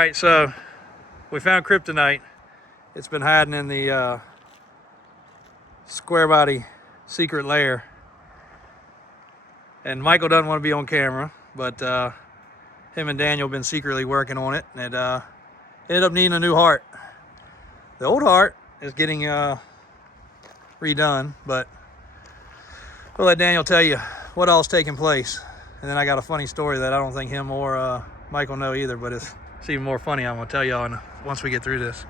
All right, so we found Kryptonite. It's been hiding in the square body secret lair. And Michael doesn't want to be on camera, but him and Daniel have been secretly working on it, and it ended up needing a new heart. The old heart is getting redone, but we'll let Daniel tell you what all's taking place. And then I got a funny story that I don't think him or Michael know either, but it's even more funny. I'm gonna tell y'all once we get through this.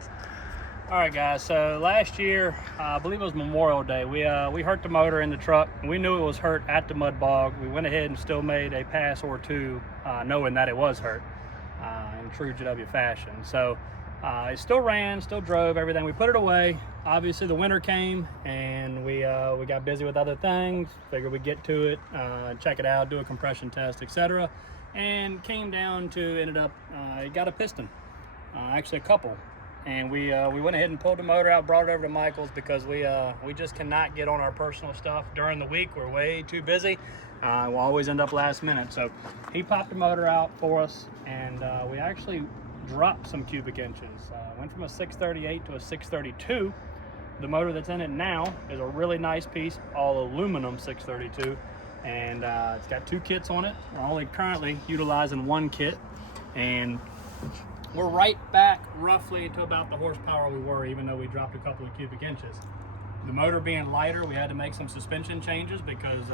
All right, guys, so last year, I believe it was Memorial Day, we hurt the motor in the truck. We knew it was hurt at the mud bog. We went ahead and still made a pass or two, knowing that it was hurt in true GW fashion. So it still ran, still drove, everything. We put it away. Obviously, the winter came, and we got busy with other things. Figured we'd get to it, check it out, do a compression test, etc. And came down to, ended up, it got a piston, actually a couple. And we went ahead and pulled the motor out, brought it over to Michael's, because we just cannot get on our personal stuff during the week. We're way too busy. We'll always end up last minute. So he popped the motor out for us, and we actually dropped some cubic inches. Went from a 638 to a 632. The motor that's in it now is a really nice piece, all aluminum 632, and it's got two kits on it. We're only currently utilizing one kit, and we're right back roughly to about the horsepower we were, even though we dropped a couple of cubic inches. The motor being lighter, we had to make some suspension changes because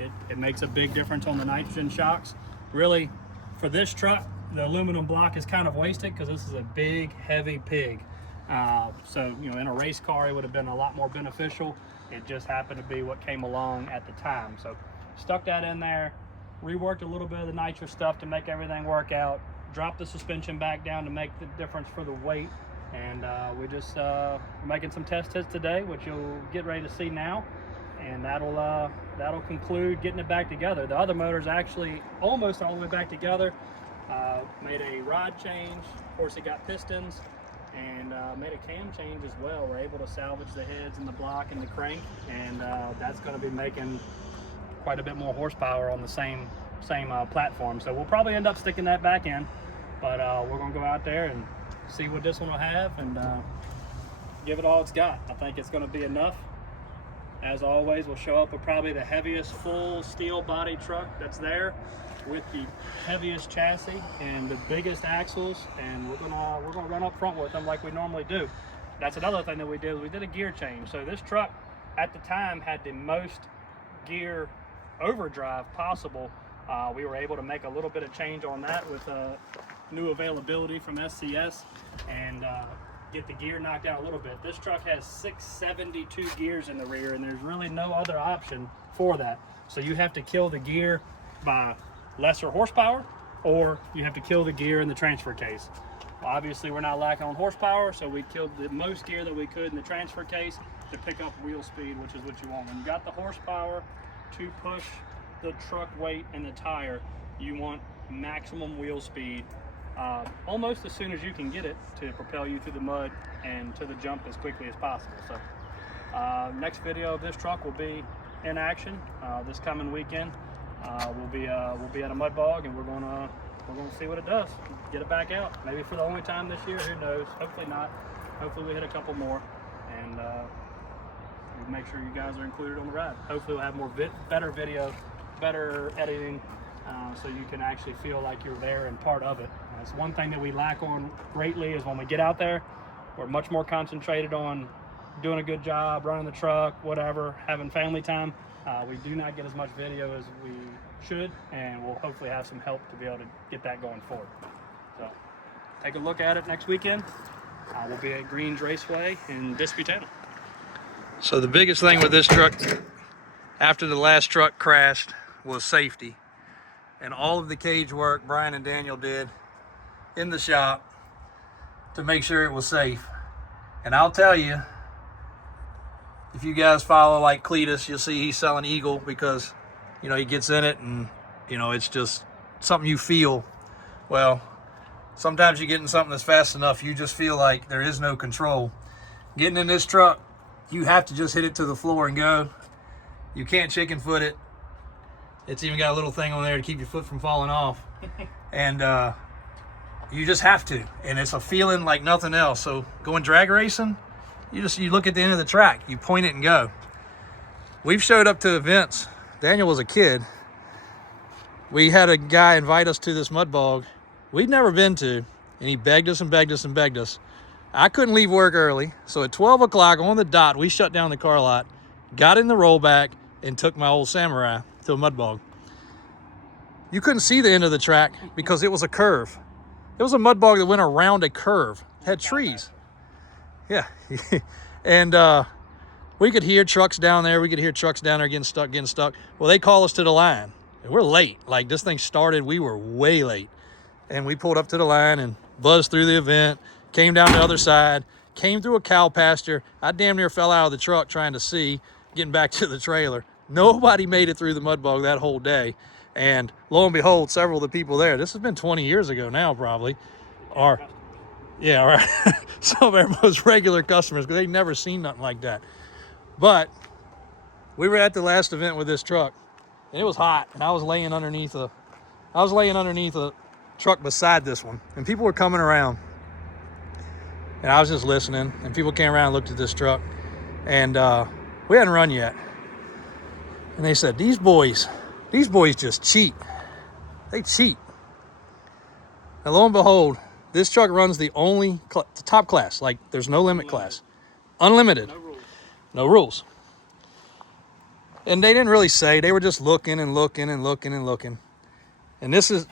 it makes a big difference on the nitrogen shocks. Really, for this truck, the aluminum block is kind of wasted because this is a big, heavy pig. So, you know, in a race car, it would have been a lot more beneficial. It just happened to be what came along at the time. So, stuck that in there, reworked a little bit of the nitrous stuff to make everything work out. Drop the suspension back down to make the difference for the weight, and we just making some test hits today, which you'll get ready to see now, and that'll conclude getting it back together. The other motor's actually almost all the way back together. Made a rod change, of course it got pistons, and made a cam change as well. We're able to salvage the heads and the block and the crank, and that's going to be making quite a bit more horsepower on the same platform. So we'll probably end up sticking that back in. But we're going to go out there and see what this one will have and give it all it's got. I think it's going to be enough. As always, we'll show up with probably the heaviest full steel body truck that's there, with the heaviest chassis and the biggest axles, and we're gonna run up front with them like we normally do. That's another thing that we did. We did a gear change. So this truck at the time had the most gear overdrive possible. We were able to make a little bit of change on that with new availability from SCS, and get the gear knocked out a little bit. This truck has 672 gears in the rear, and there's really no other option for that. So you have to kill the gear by lesser horsepower, or you have to kill the gear in the transfer case. Well, obviously we're not lacking on horsepower, so we killed the most gear that we could in the transfer case to pick up wheel speed, which is what you want. When you got the horsepower to push the truck weight and the tire, you want maximum wheel speed almost as soon as you can get it to propel you through the mud and to the jump as quickly as possible. So next video of this truck will be in action this coming weekend. We'll be at a mud bog, and we're gonna see what it does. Get it back out, maybe for the only time this year, who knows. Hopefully not. Hopefully we hit a couple more, and we'll make sure you guys are included on the ride. Hopefully we'll have more better video, better editing, so you can actually feel like you're there and part of it. That's one thing that we lack on greatly, is when we get out there, we're much more concentrated on doing a good job, running the truck, whatever, having family time. We do not get as much video as we should, and we'll hopefully have some help to be able to get that going forward. So take a look at it next weekend. We'll be at Greens Raceway in Disputana. So the biggest thing with this truck, after the last truck crashed, was safety. And all of the cage work Brian and Daniel did in the shop to make sure it was safe. And I'll tell you, if you guys follow like Cletus, you'll see he's selling Eagle, because, you know, he gets in it and, you know, it's just something you feel. Well, sometimes you get in something that's fast enough, you just feel like there is no control. Getting in this truck, you have to just hit it to the floor and go. You can't chicken foot it. It's even got a little thing on there to keep your foot from falling off. And You just have to, and it's a feeling like nothing else. So going drag racing, you look at the end of the track, you point it and go. We've showed up to events. Daniel was a kid. We had a guy invite us to this mud bog we'd never been to, and he begged us and begged us and begged us. I couldn't leave work early, so at 12 o'clock on the dot, we shut down the car lot, got in the rollback, and took my old Samurai to a mud bog. You couldn't see the end of the track because it was a curve. It was a mud bog that went around a curve. It had trees. Yeah. And we could hear trucks down there. We could hear trucks down there getting stuck. Well, they call us to the line. And we're late. Like, this thing started, we were way late. And we pulled up to the line and buzzed through the event, came down the other side, came through a cow pasture. I damn near fell out of the truck trying to see, getting back to the trailer. Nobody made it through the mud bog that whole day. And lo and behold, several of the people there, this has been 20 years ago now probably, are, yeah, right. Some of our most regular customers, because they'd never seen nothing like that. But we were at the last event with this truck, and it was hot, and I was laying underneath a truck beside this one, and people were coming around, and I was just listening, and people came around and looked at this truck, and we hadn't run yet, and they said, these boys just cheat. They cheat. And lo and behold, this truck runs the top class. Like, there's no limit class. Unlimited. No rules. And they didn't really say. They were just looking and looking and looking and looking. And this is,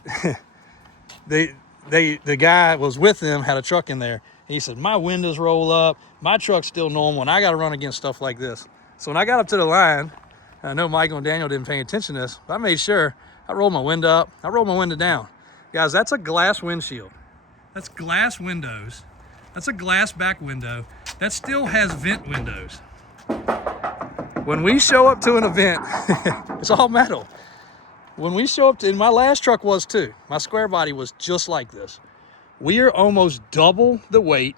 the guy was with them, had a truck in there. He said, my windows roll up. My truck's still normal, and I got to run against stuff like this. So when I got up to the line, I know Michael and Daniel didn't pay attention to this, but I made sure I rolled my window up. I rolled my window down. Guys, that's a glass windshield. That's glass windows. That's a glass back window. That still has vent windows. When we show up to an event, it's all metal. When we show up to, and my last truck was too. My square body was just like this. We are almost double the weight.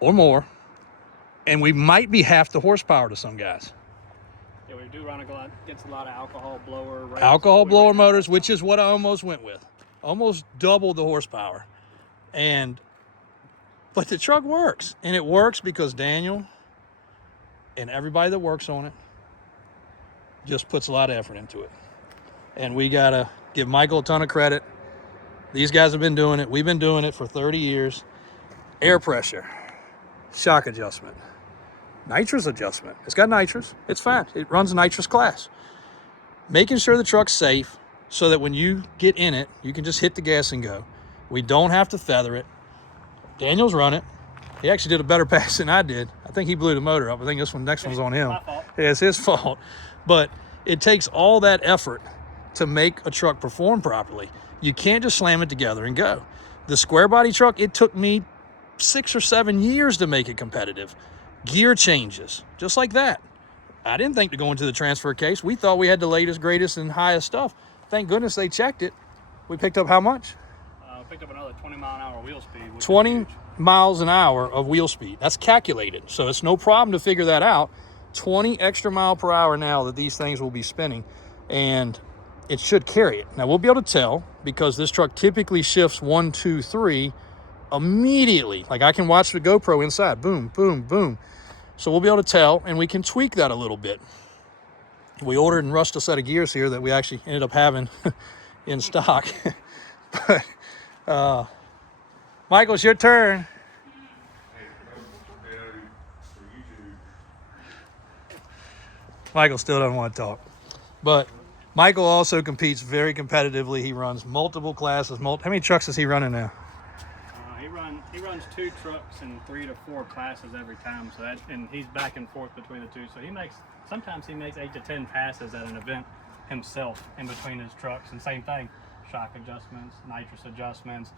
Or more. And we might be half the horsepower to some guys. Yeah, we do run against a lot of alcohol blower. Alcohol blower motors, which is what I almost went with. Almost double the horsepower. But the truck works. And it works because Daniel and everybody that works on it just puts a lot of effort into it. And we got to give Michael a ton of credit. These guys have been doing it. We've been doing it for 30 years. Air pressure, shock adjustment, nitrous adjustment. It's got nitrous. It's fine. It runs nitrous class. Making sure the truck's safe so that when you get in it, you can just hit the gas and go. We don't have to feather it. Daniel's run it. He actually did a better pass than I did. I think he blew the motor up. I think next one's on him. My fault. Yeah, it's his fault. But it takes all that effort to make a truck perform properly. You can't just slam it together and go. The square body truck, it took me 6 or 7 years to make it competitive. Gear changes, just like that. I didn't think to go into the transfer case. We thought we had the latest, greatest, and highest stuff. Thank goodness they checked it. We picked up how much? Picked up another 20-mile-an-hour wheel speed. 20 miles an hour of wheel speed. That's calculated, so it's no problem to figure that out. 20 extra mile per hour now that these things will be spinning, and it should carry it. Now, we'll be able to tell because this truck typically shifts 1, 2, 3 immediately. Like, I can watch the GoPro inside. Boom, boom, boom. So we'll be able to tell, and we can tweak that a little bit. We ordered and rushed a set of gears here that we actually ended up having in stock. But Michael, it's your turn. Michael still doesn't want to talk. But Michael also competes very competitively. He runs multiple classes. How many trucks is he running now? He runs 2 trucks and 3 to 4 classes every time. And he's back and forth between the 2. So sometimes he makes 8 to 10 passes at an event himself in between his trucks. And same thing, shock adjustments, nitrous adjustments,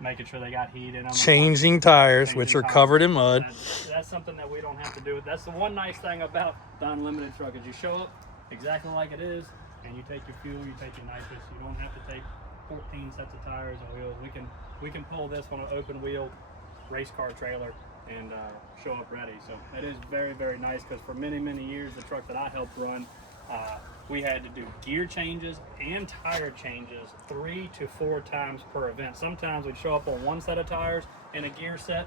making sure they got heat in them. Changing tires, which are covered in mud. That's something that we don't have to do. That's the one nice thing about the unlimited truck is you show up exactly like it is, and you take your fuel, you take your nitrous. You don't have to take 14 sets of tires and wheels. We can pull this on an open wheel race car trailer and show up ready. So it is very, very nice because for many, many years, the truck that I helped run, we had to do gear changes and tire changes 3 to 4 times per event. Sometimes we'd show up on one set of tires in a gear set,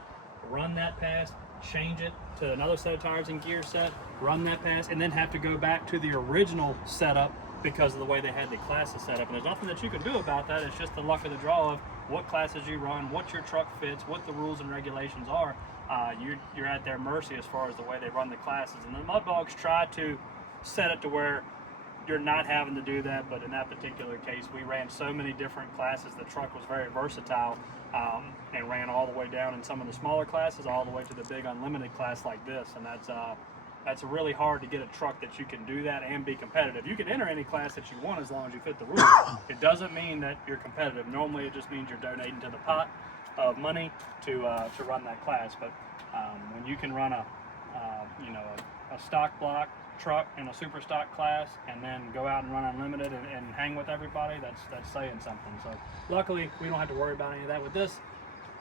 run that pass, change it to another set of tires and gear set, run that pass, and then have to go back to the original setup because of the way they had the classes set up. And there's nothing that you can do about that. It's just the luck of the draw of what classes you run, what your truck fits, what the rules and regulations are. You're at their mercy as far as the way they run the classes. And the mud dogs try to set it to where you're not having to do that, but in that particular case, we ran so many different classes. The truck was very versatile, and ran all the way down in some of the smaller classes, all the way to the big unlimited class like this. And that's really hard to get a truck that you can do that and be competitive. You can enter any class that you want as long as you fit the rules. It doesn't mean that you're competitive. Normally, it just means you're donating to the pot of money to run that class. But when you can run a stock block truck in a super stock class and then go out and run unlimited and hang with everybody, that's saying something. So luckily we don't have to worry about any of that with this.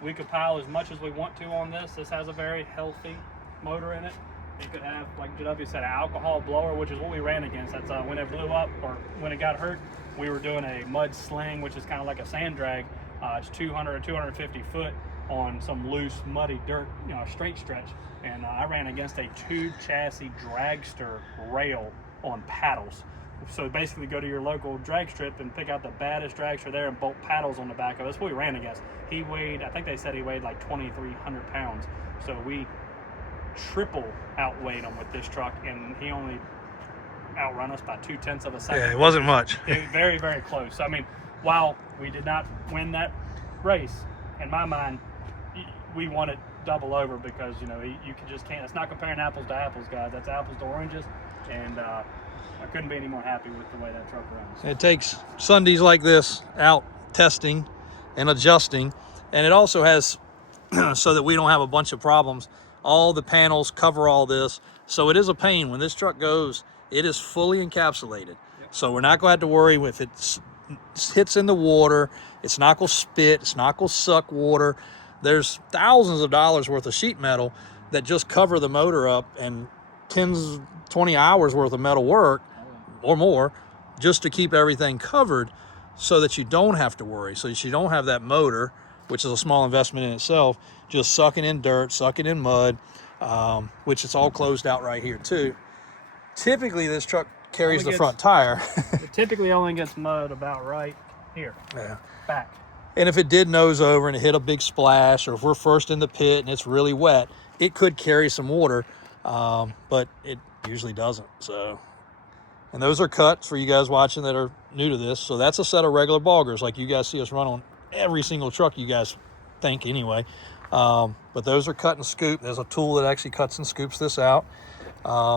We could pile as much as we want to on this. This has a very healthy motor in it. It could have, like JW said, an alcohol blower, which is what we ran against. That's when it blew up or when it got hurt, we were doing a mud sling, which is kind of like a sand drag. It's 200 or 250 foot on some loose, muddy dirt, straight stretch. And I ran against a 2-chassis dragster rail on paddles. So basically go to your local drag strip and pick out the baddest dragster there and bolt paddles on the back of it. That's what we ran against. He weighed, I think they said he weighed like 2,300 pounds. So we triple outweighed him with this truck, and he only outrun us by 0.2 of a second. Yeah, it wasn't much. Very, very close. I mean, while we did not win that race, in my mind, we won it double over because you can't. It's not comparing apples to apples, guys. That's apples to oranges, and I couldn't be any more happy with the way that truck runs. It takes Sundays like this out testing and adjusting, and it also has so that we don't have a bunch of problems. All the panels cover all this, so it is a pain when this truck goes. It is fully encapsulated, yep. So we're not going to have to worry if it hits in the water. It's not going to spit. It's not going to suck water. There's thousands of dollars worth of sheet metal that just cover the motor up, and 20 hours worth of metal work or more just to keep everything covered so that you don't have to worry. So you don't have that motor, which is a small investment in itself, just sucking in dirt, sucking in mud, which it's all closed out right here too. Typically this truck carries the front tire. It typically only gets mud about right here. Yeah. Back. And if it did nose over and it hit a big splash, or if we're first in the pit and it's really wet, it could carry some water, but it usually doesn't. So, and those are cuts for you guys watching that are new to this. So that's a set of regular boggers like you guys see us run on every single truck, you guys think anyway. But those are cut and scoop. There's a tool that actually cuts and scoops this out.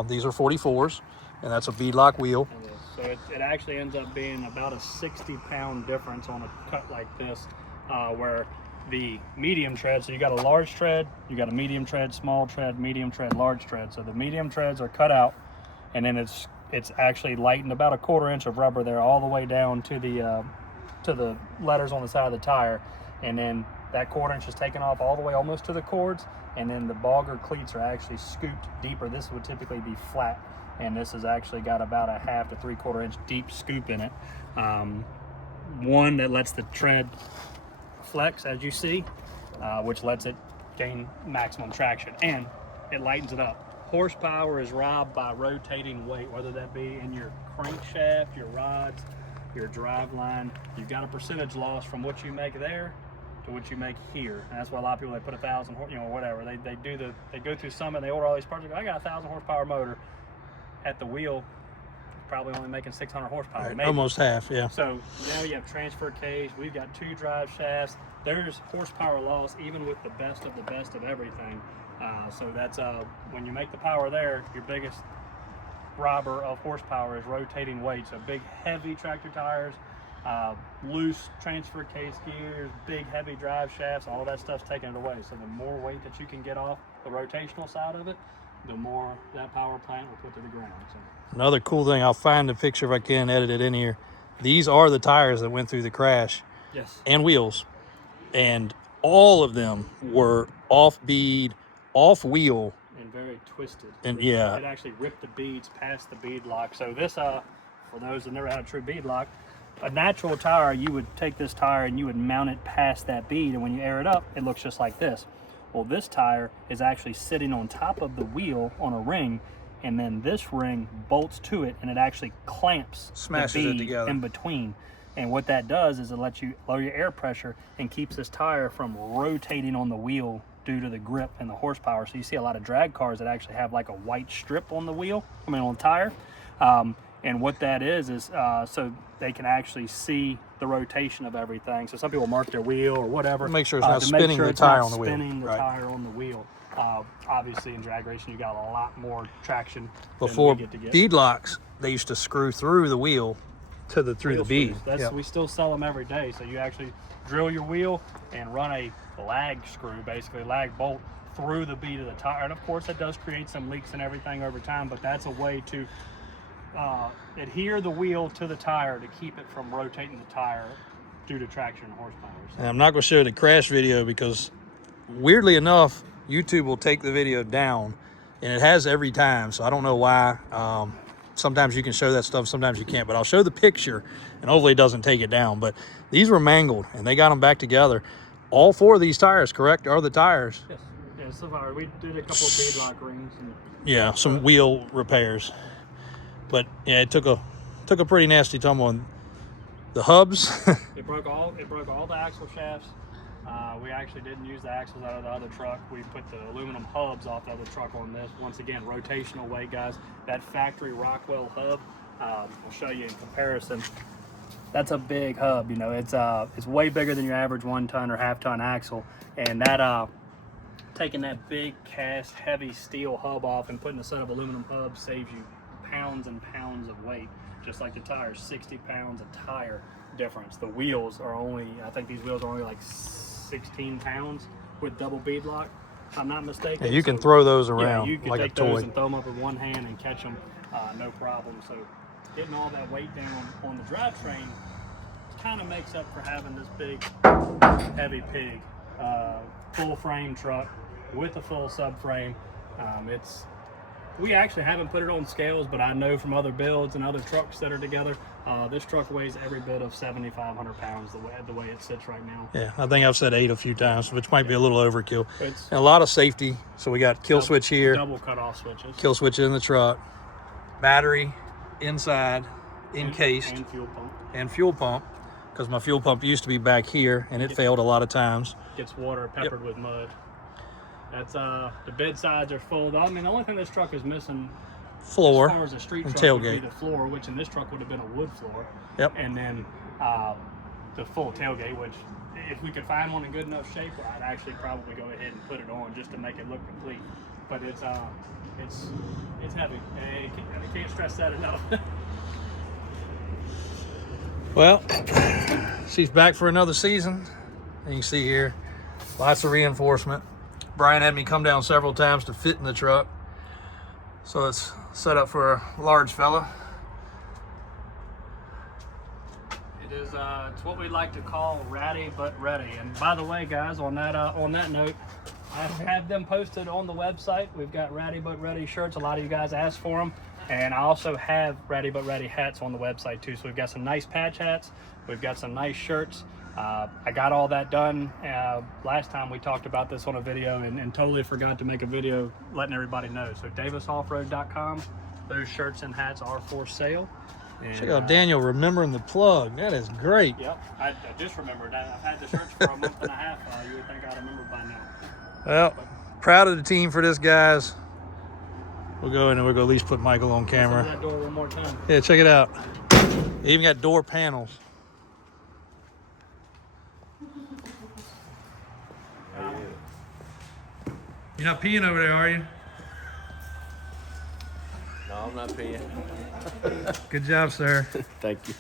These are 44s, and that's a beadlock wheel. So it actually ends up being about a 60-pound difference on a cut like this, where the medium tread, so you got a large tread, you got a medium tread, small tread, medium tread, large tread. So the medium treads are cut out, and then it's actually lightened about a 1/4 inch of rubber there all the way down to the letters on the side of the tire, and then that 1/4 inch is taken off all the way almost to the cords, and then the bogger cleats are actually scooped deeper. This would typically be flat, and this has actually got about a 1/2 to 3/4 inch deep scoop in it. One that lets the tread flex, as you see, which lets it gain maximum traction, and it lightens it up. Horsepower is robbed by rotating weight, whether that be in your crankshaft, your rods, your drive line. You've got a percentage loss from what you make there to what you make here, and that's why a lot of people, they put 1,000, whatever. They go through Summit, they order all these parts. They go, I got a 1,000 horsepower motor. At the wheel, probably only making 600 horsepower. Right, almost half, yeah. So now you have transfer case. We've got 2 drive shafts. There's horsepower loss even with the best of everything. So that's when you make the power there, your biggest robber of horsepower is rotating weight. So big, heavy tractor tires, loose transfer case gears, big, heavy drive shafts, all that stuff's taking it away. So the more weight that you can get off the rotational side of it, the more that power plant will put to the ground. So. Another cool thing, I'll find the picture if I can edit it in here. These are the tires that went through the crash. Yes. And wheels. And all of them were off bead, off wheel. And very twisted. And yeah. It actually ripped the beads past the bead lock. So this for those that never had a true bead lock, a natural tire, you would take this tire and you would mount it past that bead, and when you air it up, it looks just like this. Well, this tire is actually sitting on top of the wheel on a ring, and then this ring bolts to it, and it actually clamps Smashes the it bead together. in between. And what that does is it lets you lower your air pressure and keeps this tire from rotating on the wheel due to the grip and the horsepower. So you see a lot of drag cars that actually have like a white strip on the wheel, on the tire. And what that is so they can actually see the rotation of everything. So some people mark their wheel or whatever. Make sure it's not to make spinning sure the it's tire not on the wheel. spinning the Right. tire on the wheel. Obviously in drag racing, you got a lot more traction Before than we get to get. bead locks, they used to screw through the wheel through the Wheel bead. screws. Yep. We still sell them every day. So you actually drill your wheel and run a lag screw, basically lag bolt through the bead of the tire. And of course that does create some leaks and everything over time, but that's a way to adhere the wheel to the tire to keep it from rotating the tire due to traction and horsepower. So And I'm not going to show the crash video because weirdly enough, YouTube will take the video down, and it has every time. So I don't know why. Sometimes you can show that stuff, sometimes you can't, but I'll show the picture and hopefully it doesn't take it down. But these were mangled and they got them back together. All four of these tires, correct, are the tires. yes. Yeah, so far we did a couple of bead lock rings and Yeah, some wheel repairs. But yeah, it took a pretty nasty tumble on the hubs. it broke all the axle shafts. We actually didn't use the axles out of the other truck. We put the aluminum hubs off the other truck on this. Once again, rotational weight, guys. That factory Rockwell hub, I'll show you in comparison. That's a big hub. You know, it's way bigger than your average 1-ton or half-ton axle. And that taking that big cast heavy steel hub off and putting a set of aluminum hubs saves you pounds and pounds of weight. Just like the tires, 60 pounds a tire difference. The wheels are only, I think these wheels are only like 16 pounds with double bead lock, if I'm not mistaken. Yeah, you can throw those around you can like a take those toy. and throw them up with one hand and catch them, no problem. So getting all that weight down on the drivetrain kind of makes up for having this big, heavy pig, full frame truck with a full subframe. We actually haven't put it on scales, but I know from other builds and other trucks that are together, this truck weighs every bit of 7,500 pounds the way it sits right now. Yeah, I think I've said 8 a few times, which might be a little overkill. It's And a lot of safety. So we got kill switch here, double cutoff switches. kill switch in the truck, battery inside, encased, And fuel pump. because my fuel pump used to be back here and it failed a lot of times. Gets water peppered with mud. That's the bed sides are full. I mean, the only thing this truck is missing Floor as far as a street and truck would be tailgate. the floor, which in this truck would have been a wood floor. Yep. And then the full tailgate, which if we could find one in good enough shape, I'd actually probably go ahead and put it on just to make it look complete. But it's heavy. I can't stress that enough. Well, she's back for another season. And you can see here, lots of reinforcement. Brian had me come down several times to fit in the truck. So it's set up for a large fella. It is it's what we like to call ratty but ready. And by the way, guys, on that note, I have them posted on the website. We've got Ratty But Ready shirts. A lot of you guys asked for them. And I also have Ratty But Ready hats on the website too. So we've got some nice patch hats. We've got some nice shirts. I got all that done. Last time we talked about this on a video and totally forgot to make a video letting everybody know. So davisoffroad.com, those shirts and hats are for sale. And, Check out Daniel remembering the plug. That is great. Yep, I just remembered that. I've had the shirts for a month and a half. You would think I'd remember by now. Well, proud of the team for this, guys. We'll go in and we'll go at least put Michael on Open camera. that door one more time. Yeah, check it out. They even got door panels. You're not peeing over there, are you? No, I'm not peeing. Good job, sir. Thank you.